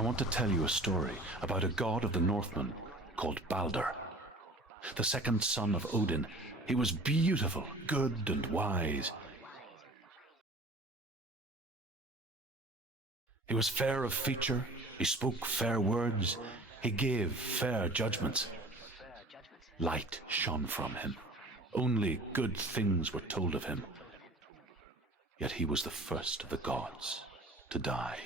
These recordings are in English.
I want to tell you a story about a god of the Northmen called Balder. The second son of Odin, he was beautiful, good and wise. He was fair of feature, he spoke fair words, he gave fair judgments. Light shone from him. Only good things were told of him. Yet he was the first of the gods to die.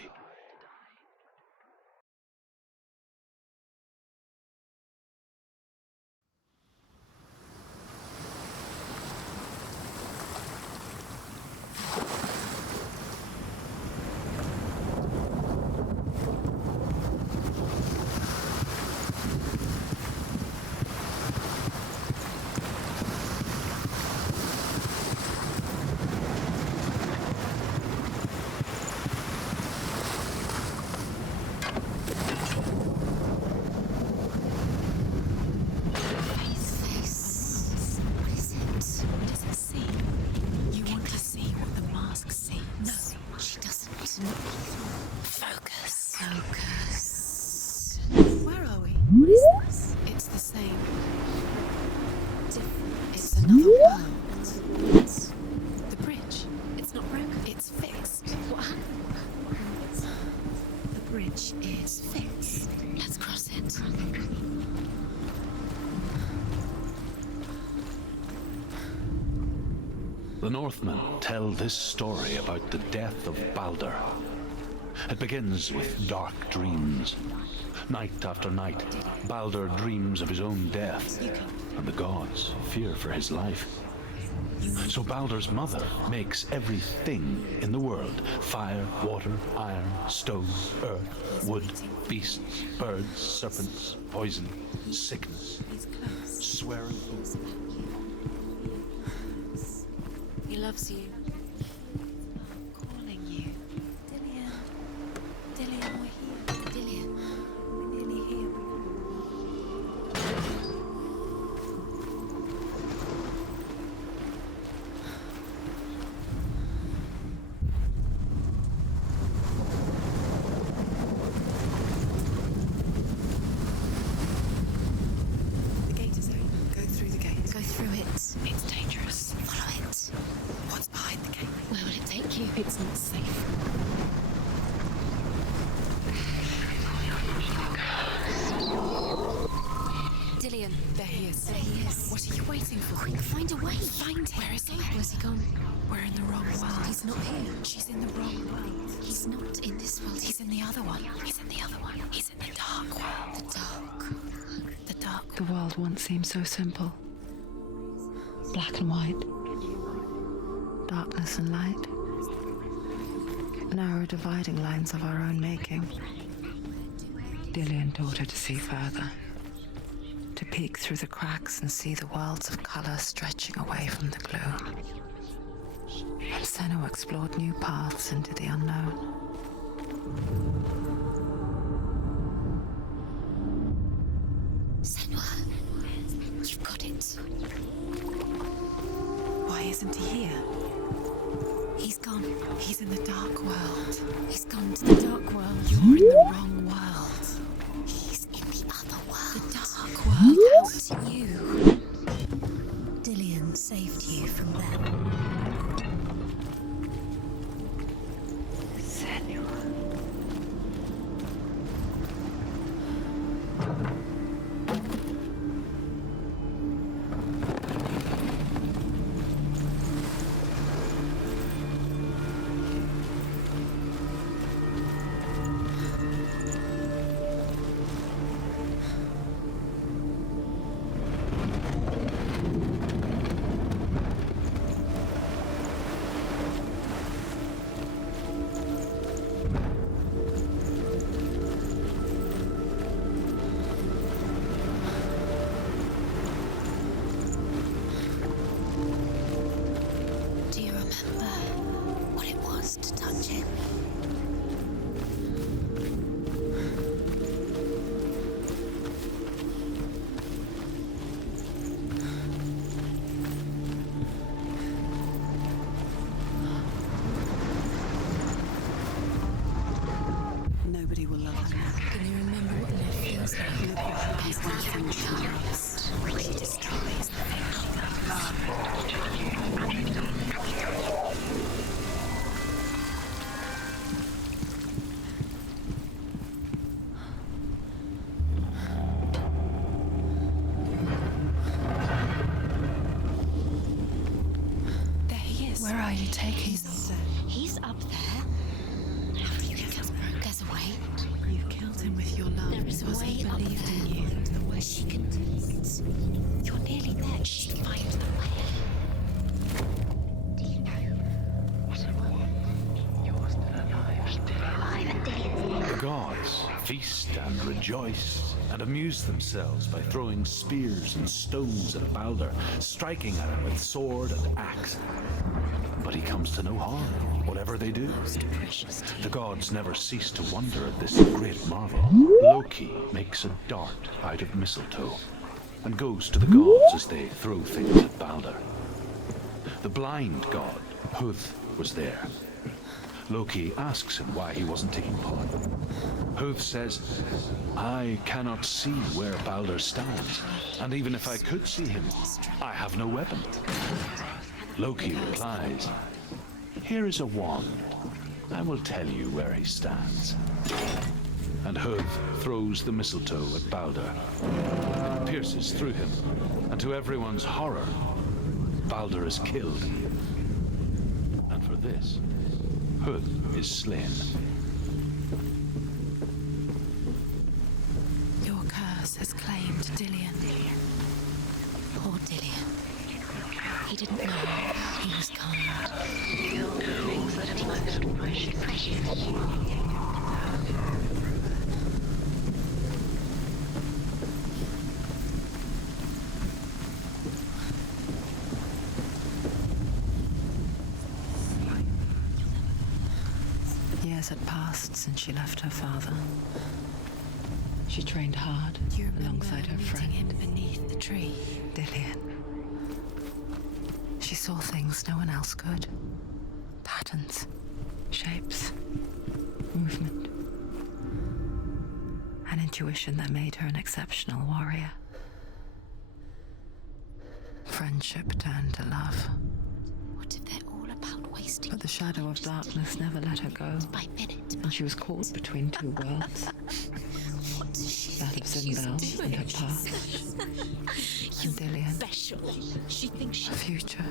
The Northmen tell this story about the death of Balder. It begins with dark dreams. Night after night, Balder dreams of his own death, and the gods fear for his life. So Balder's mother makes everything in the world: fire, water, iron, stone, earth, wood, beasts, birds, serpents, poison, sickness, swearing oaths. He loves you. Calling you. Dillian. Dillian, we're here. Dillian. We're nearly here. The gate is open. Go through the gate. Go through it. It's dangerous. Follow it. What's behind the gate? Where will it take you? It's not safe. Dillian, there he is. There he is. What are you waiting for? Quick, find a way. Find him. Where is he? Where's he gone? We're in the wrong world. He's not here. She's in the wrong world. He's not in this world. He's in the other one. He's in the other one. He's in the dark world. The dark. The dark. The world once seemed so simple. Black and white. Darkness and light. Narrow dividing lines of our own making. Dillian taught her to see further. To peek through the cracks and see the worlds of color stretching away from the gloom. And Senua explored new paths into the unknown. Senua, you've got it. Why isn't he here? He's gone. He's in the dark world. He's gone to the dark world. You're in the wrong world. He's in the other world. The dark world. Out you. Dillian saved you from them. enchants. She destroys the thing she loves. There he is. Where are you taking me? He's up there. There's a way. You killed him with your love. There is a way he up believed there. in you. The way she can. You're nearly there. She can find the way. Do you know what I want? You're still alive. The gods feast and rejoice and amuse themselves by throwing spears and stones at Balder, striking at him with sword and axe. But he comes to no harm, whatever they do. The gods never cease to wonder at this great marvel. Loki makes a dart out of mistletoe and goes to the gods as they throw things at Balder. The blind god, Huth, was there. Loki asks him why he wasn't taking part. Huth says, I cannot see where Balder stands, and even if I could see him, I have no weapon. Loki replies, here is a wand. I will tell you where he stands. And Huth throws the mistletoe at Balder. It pierces through him, and to everyone's horror, Balder is killed. And for this, Huth is slain. Your curse has claimed Dillion. Poor Dillion. He didn't know he was kind. Things that are most precious. Years had passed since she left her father. She trained hard alongside her friend, him beneath the tree. Dillion. She saw things no one else could. Patterns, shapes, movement. An intuition that made her an exceptional warrior. Friendship turned to love. What if they're all about wasting? But the shadow of darkness never let her go, By minute. and she was caught between two worlds. What does she That of think she's ZYNBEL and her doing? past, You're and Dillion, special. She thinks a she's future.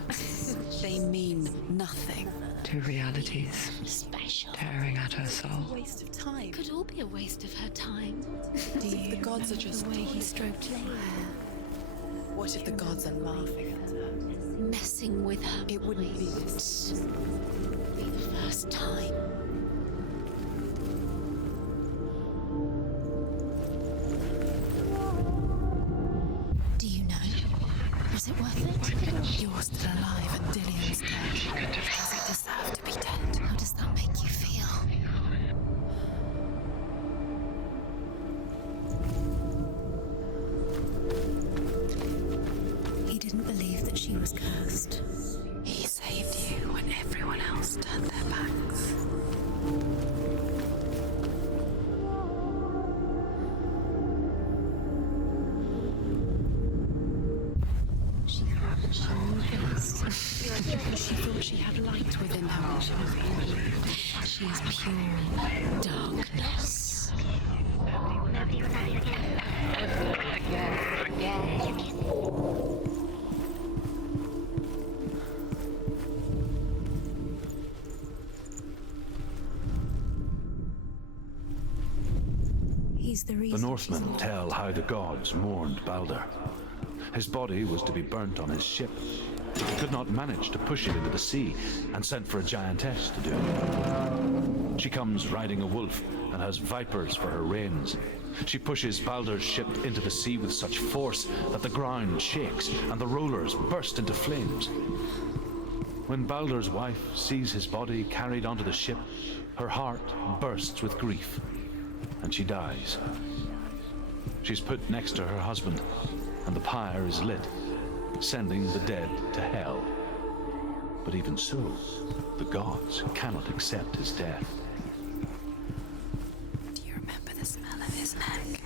They mean nothing. Two realities Special. tearing at her soul. Waste of time. Could all be a waste of her time. Do you the gods are just The way he stroked her hair, What if the gods are laughing at her? messing with her. It wouldn't be this. Be the first time. Do you know? Was it worth it? You're still alive and Dillion's dead. Does he deserve to be dead? How does that make you feel? He didn't believe that she was cursed. He saved you when everyone else turned their backs. She thought that she knew best. She thought she had light within her. She is pure darkness. He's the reason. The Northmen tell how the gods mourned Balder. His body was to be burnt on his ship. He could not manage to push it into the sea and sent for a giantess to do it. She comes riding a wolf and has vipers for her reins. She pushes Balder's ship into the sea with such force that the ground shakes and the rollers burst into flames. When Balder's wife sees his body carried onto the ship, her heart bursts with grief and she dies. She's put next to her husband and the pyre is lit, sending the dead to hell. But even so, the gods cannot accept his death. Do you remember the smell of his neck?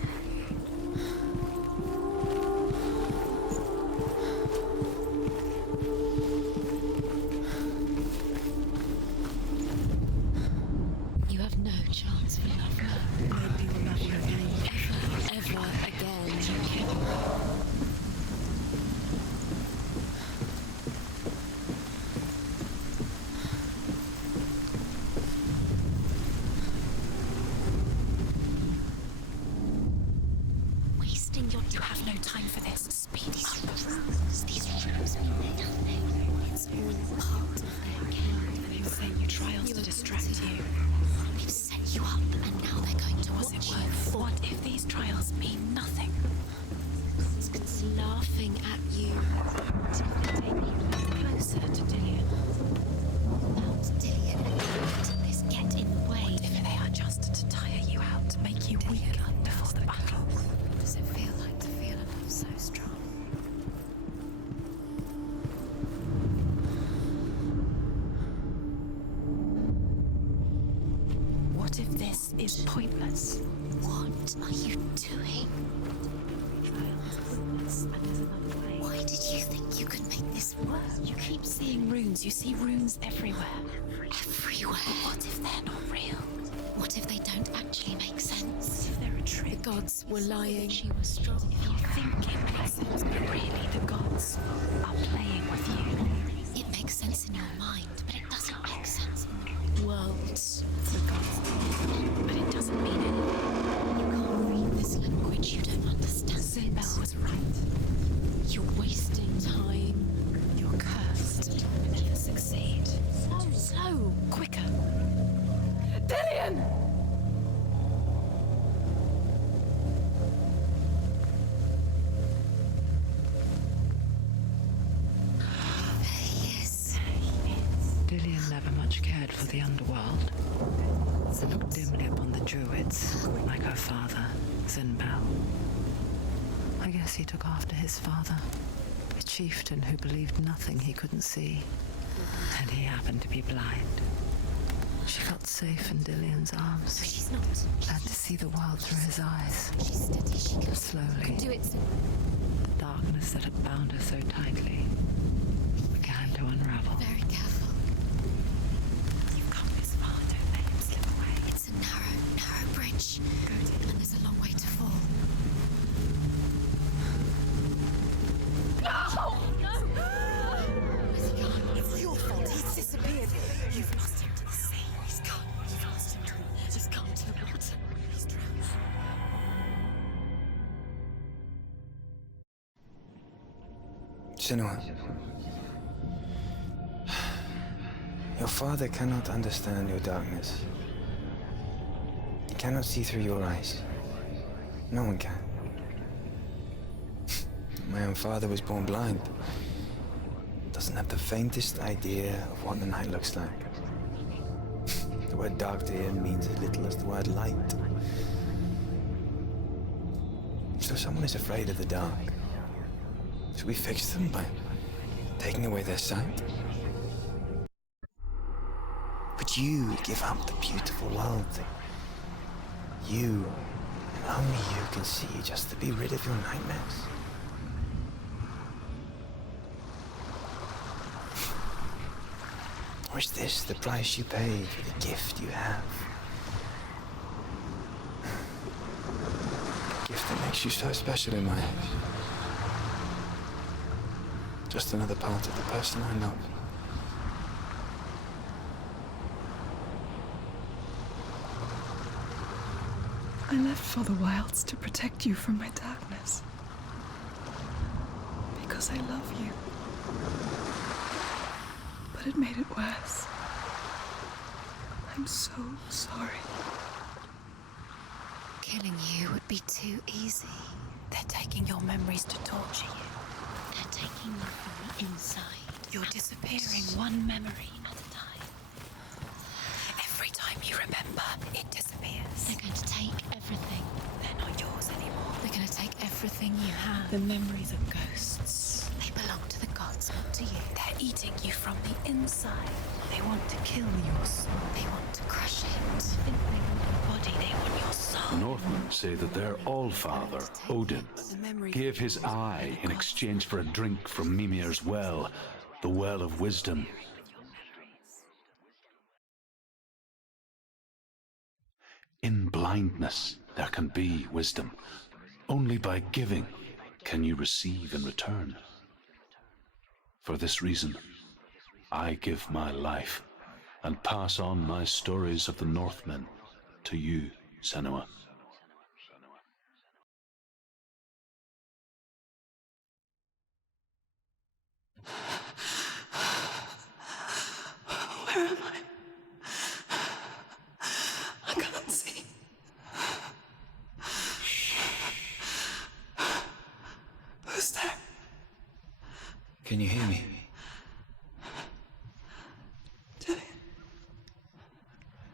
time for this. Speed up. These rooms mean nothing. It's all part of their game. They were saying new trials to distract you. They've set you up, and now they're going to Was it watch you. worth? What if these trials mean nothing? It's laughing at you. Closer to Dillian. Without Dillian, letting this get in the way. What if they are just to tire you out, to make you weak before the battle? What does it feel like to feel a love so strong? What if this is pointless? What are you doing? Why did you think you could make this work? You keep seeing runes. You see runes everywhere. Everywhere. What if they're not real? What if they don't actually make sense? If they're a trick? The gods were lying. She was strong. If you think it makes sense, but really the gods are playing with you. It makes sense in your mind, but it doesn't make sense in the world. The gods, but it doesn't mean anything. You can't read this language. You don't understand. ZYNBEL was right. You're wasting time. You're cursed. You never succeed. So, quicker. Dillian! Yes. Dillian never much cared for the underworld. Looked dimly upon the druids, like her father, ZYNBEL. I guess he took after his father, a chieftain who believed nothing he couldn't see. And he happened to be blind. She felt safe in Dillian's arms. She's not. Glad to see the world through his eyes. She's steady. She can Slowly, do it. the darkness that had bound her so tightly began to unravel. Very careful. You've come this far, don't let him slip away. It's a narrow bridge. Good. And there's a long way to fall. Where's he gone? It's your fault. He's disappeared. You've lost him to the sea. He's gone. You've lost him to the... He's gone to the water. He's drowned. Senua, your father cannot understand your darkness. He cannot see through your eyes. No one can. My own father was born blind. Doesn't have the faintest idea of what the night looks like. The word dark to him means as little as the word light. So someone is afraid of the dark. Should we fix them by taking away their sight? Would you give up the beautiful world that you, and only you, can see just to be rid of your nightmares? Or is this the price you pay for the gift you have? A gift that makes you so special in my eyes. Just another part of the person I love. I left for the wilds to protect you from my darkness. Because I love you. But it made it worse. I'm so sorry. Killing you would be too easy. They're taking your memories to torture you. They're taking you from the inside. You're disappearing one memory at a time. Every time you remember, it disappears. They're going to take everything. They're not yours anymore. They're going to take everything you have. The memories are ghosts. They belong to the gods, not to you. They're eating you from the inside. They want to kill your soul. They want to crush it. They want your body. They want your soul. Northmen say that their allfather, Odin, gave his eye in exchange for a drink from Mimir's well, the well of wisdom. In blindness, there can be wisdom. Only by giving can you receive in return. For this reason, I give my life and pass on my stories of the Northmen to you, Senua. Can you hear me?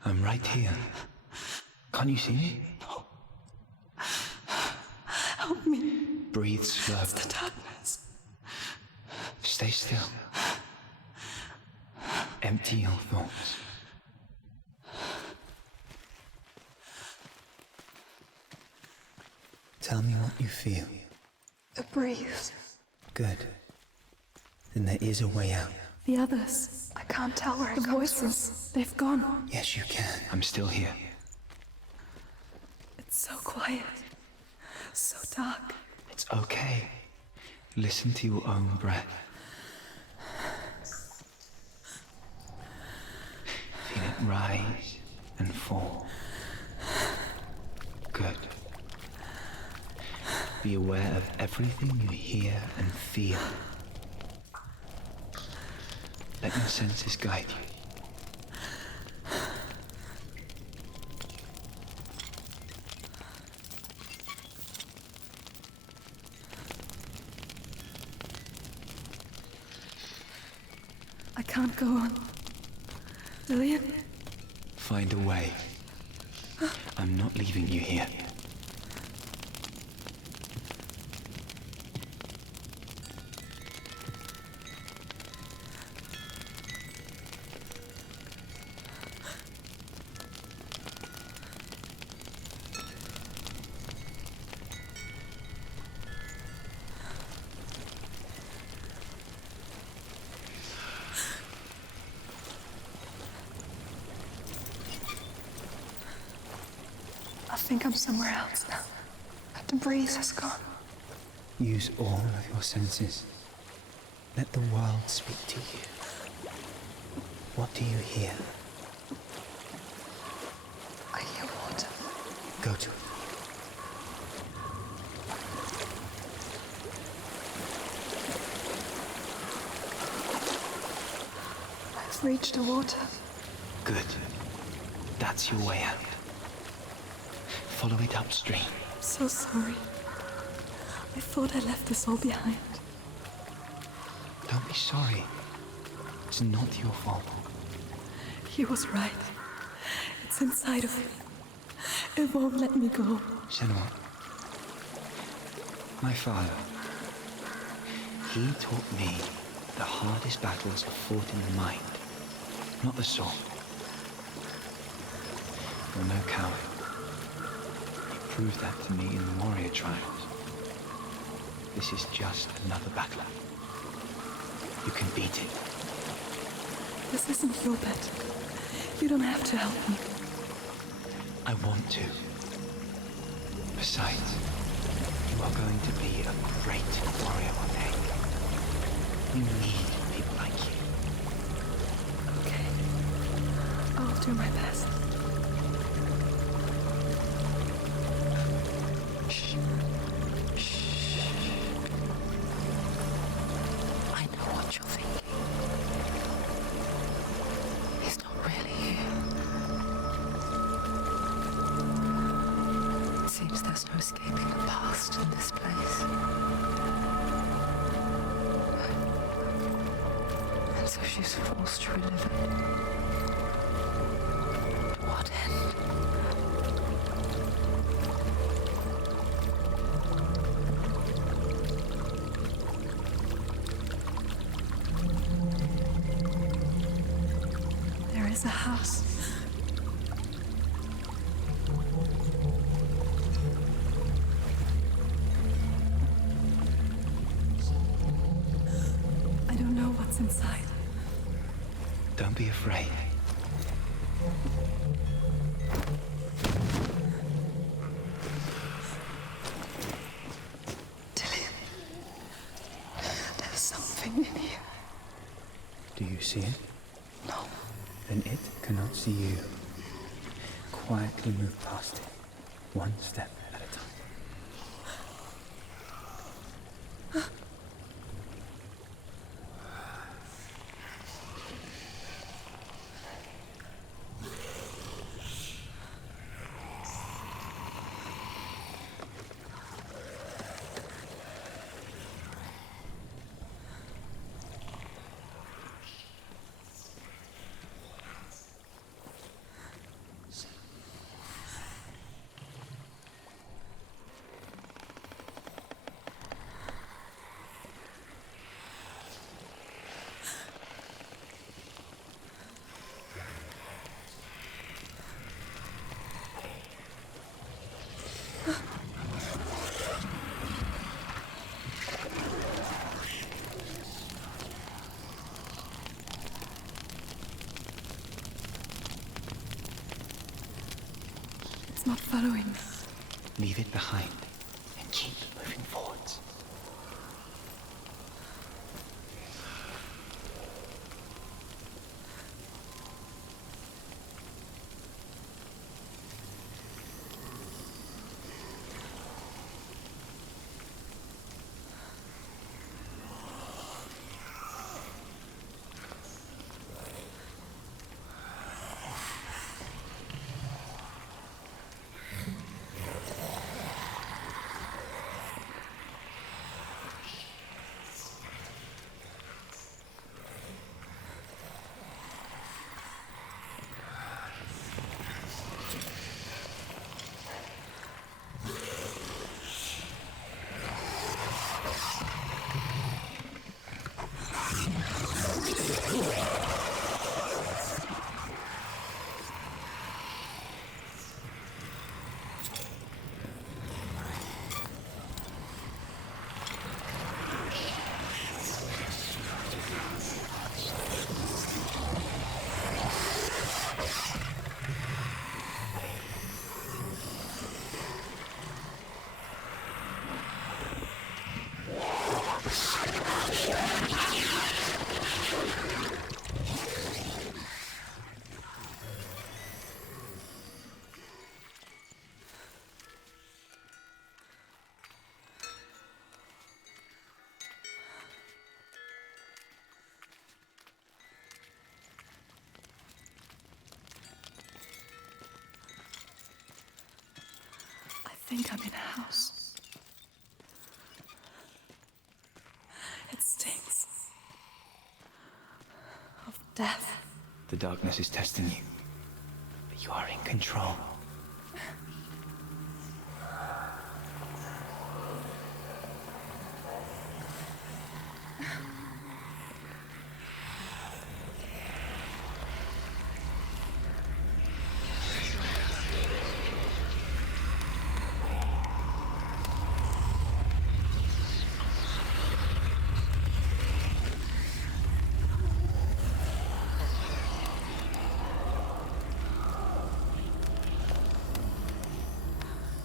I'm right here. Can't you see me? No. Help me. Breathe slow. It's the darkness. Stay still. Empty your thoughts. Tell me what you feel. A breeze. Good. Then there is a way out. The others. I can't tell where it comes from. The voices. They've gone. Yes, you can. I'm still here. It's so quiet. So dark. It's okay. Listen to your own breath. Feel it rise and fall. Good. Be aware of everything you hear and feel. Let your senses guide you. I can't go on. Lillian? Find a way. I'm not leaving you here. I think I'm somewhere else now. The breeze has gone. Use all of your senses. Let the world speak to you. What do you hear? I hear water. Go to it. I've reached the water. Good. That's your way out. Follow it upstream. I'm so sorry. I thought I left this all behind. Don't be sorry. It's not your fault. He was right. It's inside of me. It won't let me go. Senua. My father. He taught me the hardest battles are fought in the mind, not the sword. You're no coward. You proved that to me in the warrior trials. This is just another battle. You can beat it. This isn't your bet. You don't have to help me. I want to. Besides, you are going to be a great warrior one day. You need people like you. Okay. I'll do my best. Shh. Shh. I know what you're thinking. He's not really here. It seems there's no escaping the past in this place. And so she's forced to relive it. To what end? There is a house. I don't know what's inside. Don't be afraid. Dillian, there's something in here. Do you see it? No. Then it cannot see you. Quietly move past it, one step at a time. following me. Leave it behind and keep moving forwards. I think I'm in a house. It stinks of death. The darkness is testing you, but you are in control.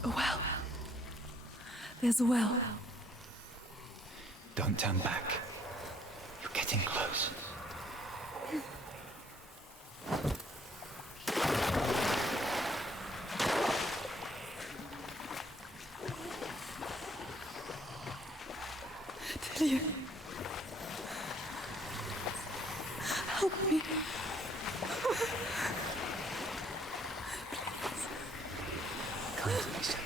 A well. There's a well. Don't turn back. You're getting close. Delia. Help me. Come to me, son.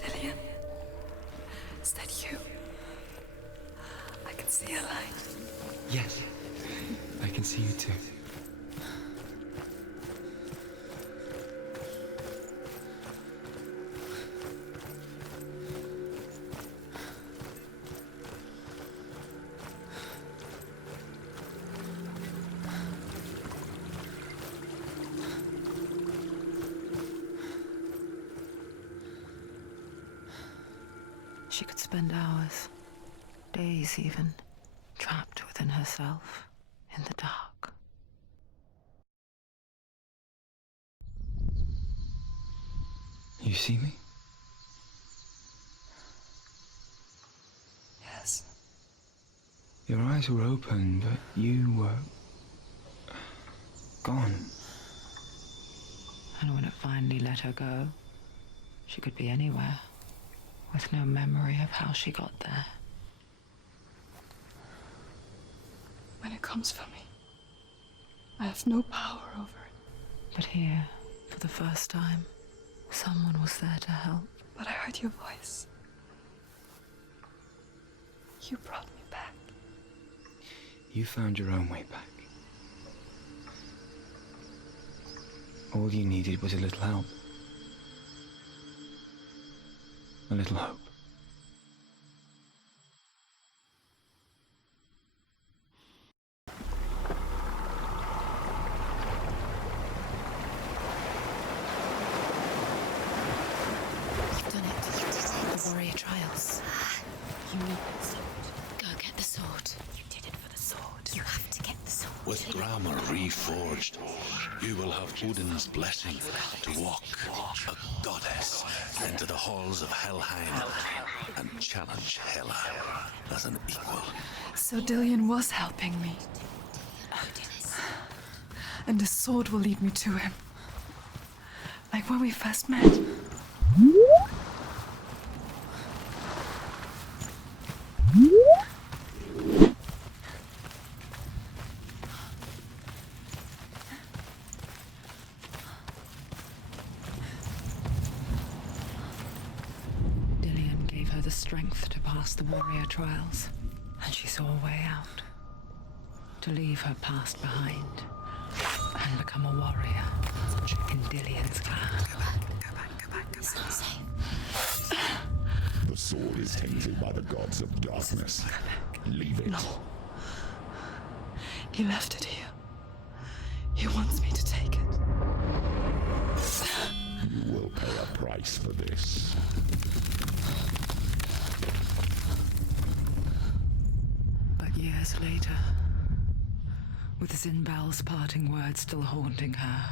Delia. Is that you? I can see a light. Yes, I can see you too. She could spend hours, days even, trapped within herself, in the dark. You see me? Yes. Your eyes were open, but you were gone. And when it finally let her go, she could be anywhere, with no memory of how she got there. When it comes for me, I have no power over it. But here, for the first time, someone was there to help. But I heard your voice. You brought me back. You found your own way back. All you needed was a little help. A little hope. You need the sword. Go get the sword. You did it for the sword. You have to get the sword. With grammar reforged, you will have Odin's blessing to walk a goddess into the halls of Helheim and challenge Hela as an equal. So Dillion was helping me. And the sword will lead me to him. Like when we first met. Dillion gave her the strength to pass the warrior trials, and she saw a way out. To leave her past behind and become a warrior in Dillion's clan. Go back. It's not safe. The sword is tainted by the gods of darkness. Leave it. No. He left it here. He wants me to take it. You will pay a price for this. But years later, with ZYNBEL's parting words still haunting her,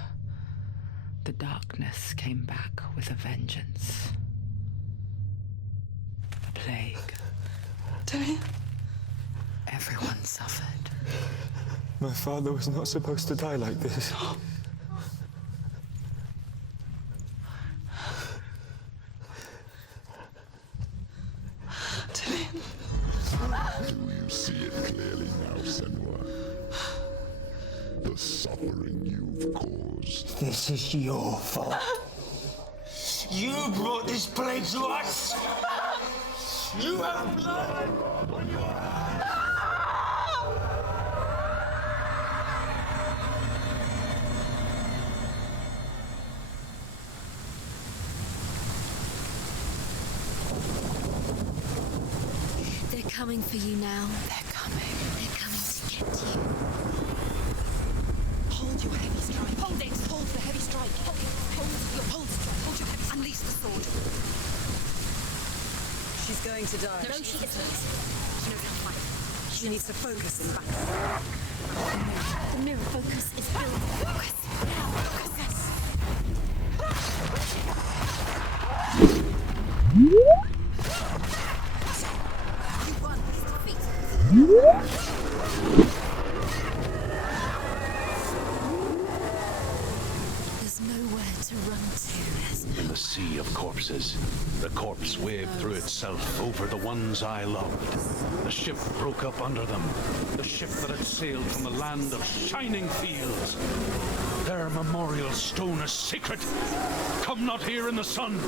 the darkness came back with a vengeance. A plague. Dillion? Everyone suffered. My father was not supposed to die like this. Dillion? Do you see it clearly now, Senua? The suffering you've caused. This is your fault. You brought this plague to us! You have blood on your hands! They're coming for you now. They're coming. They're coming to get you. Hold your heavy strike. Hold it. Hold the heavy strike. Hold strike. Hold your heavy. Unleash the sword. She's going to die. No, she isn't. She knows how to fight. She needs to focus in battle. The mirror focus is building. Focus. You run. Defeat. There's nowhere to run to. In the sea of corpses, the corpse waved through itself over the ones I loved. The ship broke up under them, the ship that had sailed from the land of shining fields. Their memorial stone is sacred. Come not here in the sun.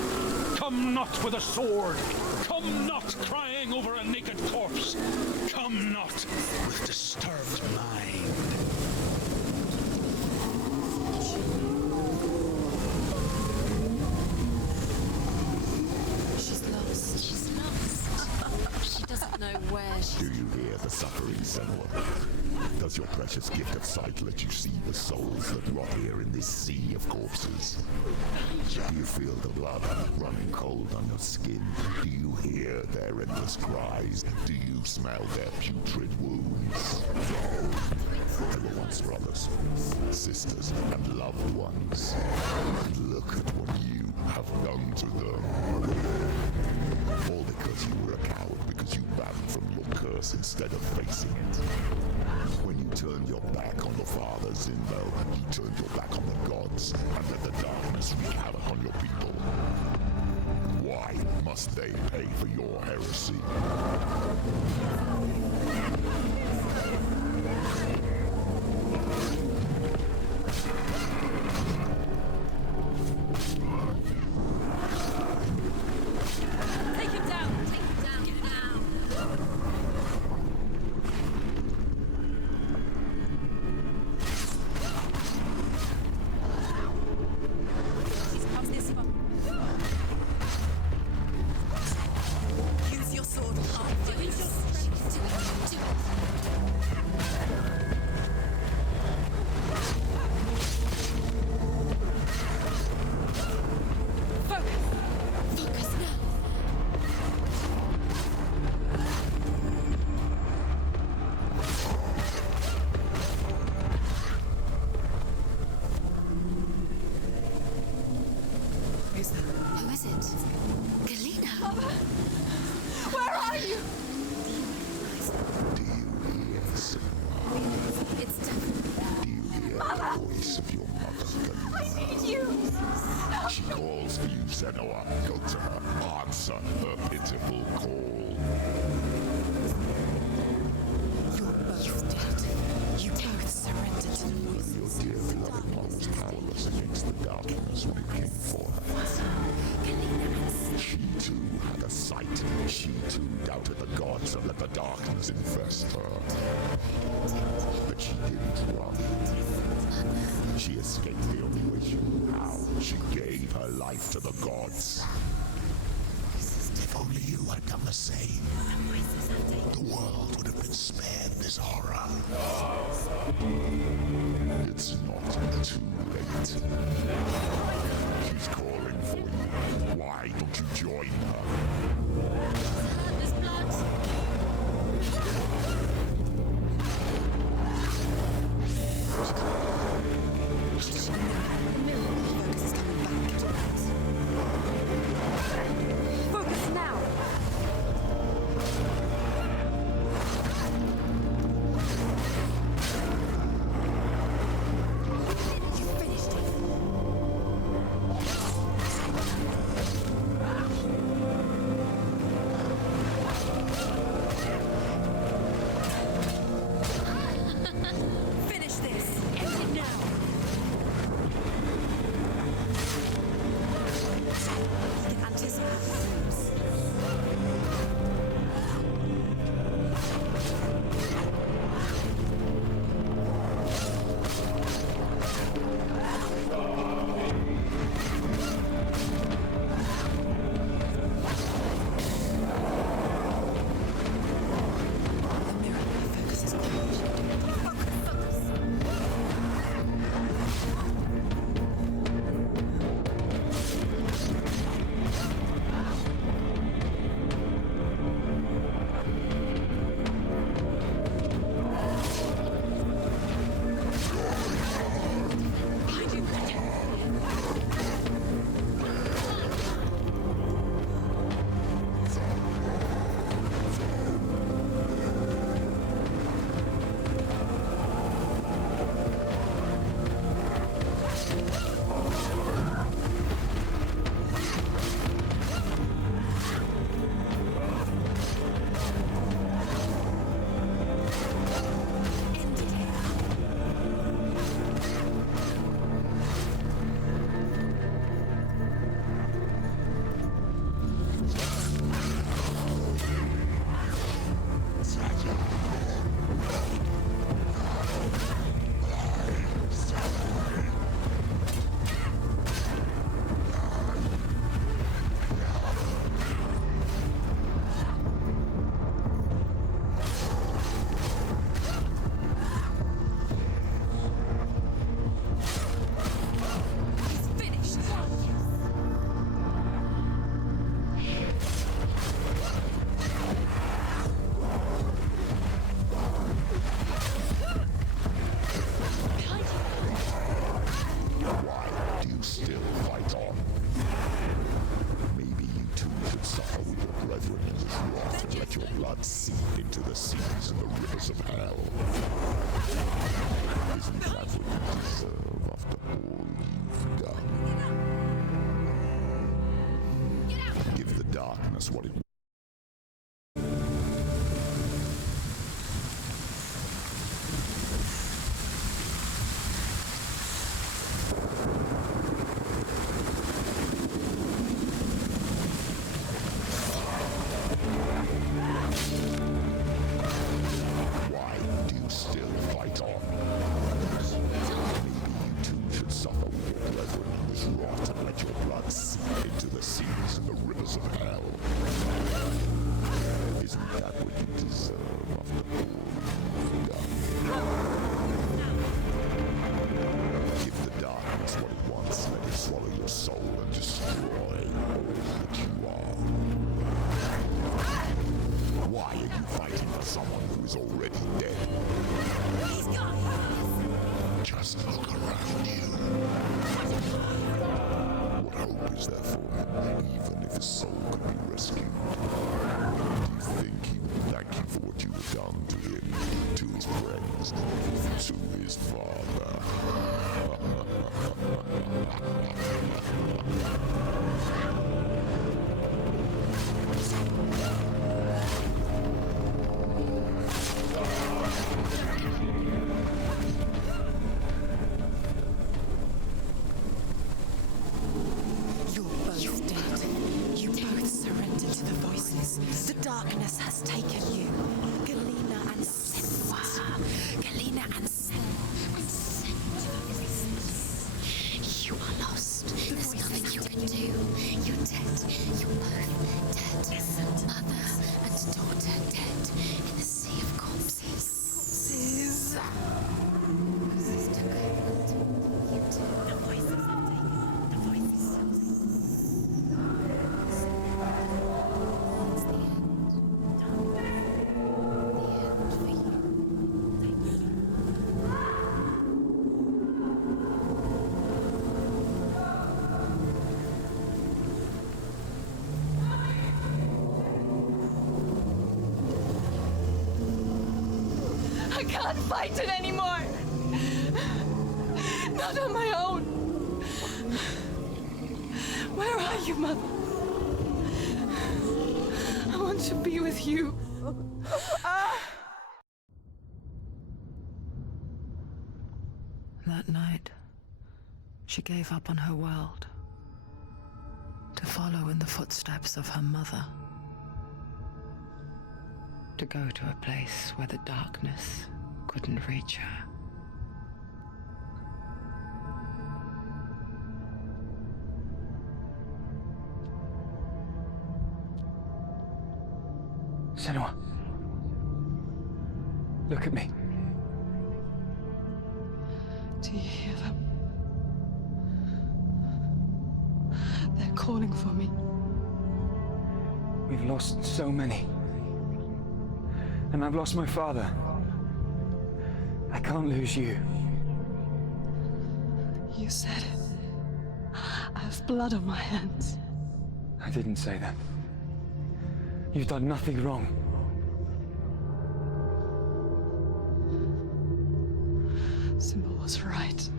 Come not with a sword. Come not crying over a naked corpse. Come not with disturbed mind. She's lost. She's lost. She doesn't know where she's... Do you hear the suffering, Senua? Does your precious gift of sight let you see the souls that rot here in this sea of corpses? Do you feel the blood running cold on your skin? Do you hear their endless cries? Do you smell their putrid wounds? They were once brothers, sisters, and loved ones. And look at what you have done to them. All because you were a coward, because you ran from your curse instead of facing it. When you turned your back on your father, ZYNBEL, you turned your back on the gods and let the darkness wreak havoc on your people. Why must they pay for your heresy? Take him down. Take him down. Get him down. Use your sword. Use your strength. Do it. is it? Galena! Where are you? Do you hear, Senua? It's definitely. Do you hear the voice of your mother, Galena? I need you. She calls for you, Senua. Go to her. Answer her pitiful call. You're both dead. You both surrendered to the voices. Your dear beloved mother was powerless against the darkness when it came for her. She too had a sight. She too doubted the gods and let the darkness infest her. But she didn't run. She escaped the only way she knew how. She gave her life to the gods. If only you had done the same, the world would have been spared this horror. It's not too late. She's calling for you. Why don't you join her? There's blood. Focus is coming back. Focus now. You finished it. Finish this. End it now. You can anticipate the moves. The mirror focus is closed. That's what it What hope is there for him, even if his soul could be rescued? Do you think he would thank you for what you have done to him, to his friends, to his father? The darkness has taken you. Galena and Senua. Galena and Senua. You are lost. There's nothing you can do. You're dead. You're both dead. Mother and daughter dead in the sea of corpses. Corpses. The voices are taken. The voices. I can't fight it anymore. Not on my own. Where are you, Mother? I want to be with you. That night, she gave up on her world to follow in the footsteps of her mother, to go to a place where the darkness couldn't reach her. Senua, look at me. Do you hear them? They're calling for me. We've lost so many. And I've lost my father. I can't lose you. You said it. I have blood on my hands. I didn't say that. You've done nothing wrong. ZYNBEL was right.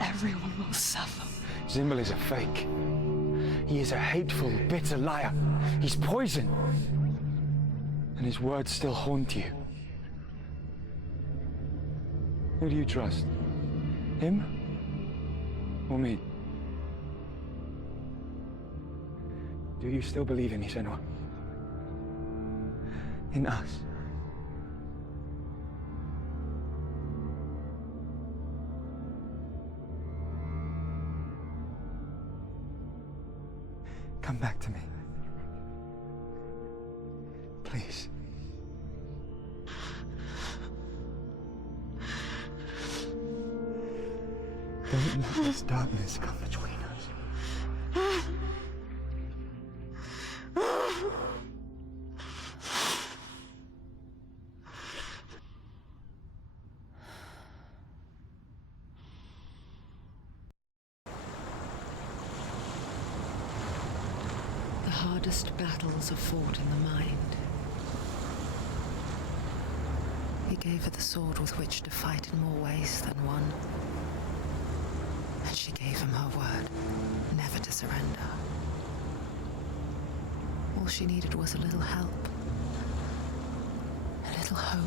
Everyone will suffer. ZYNBEL is a fake. He is a hateful, bitter liar. He's poison. And his words still haunt you. Who do you trust? Him? Or me? Do you still believe in me, Senua? In us? Come back to me. Please. Don't let this darkness come between us. The hardest battles are fought in the mind. He gave her the sword with which to fight in more ways than one. And she gave him her word, never to surrender. All she needed was a little help, a little hope.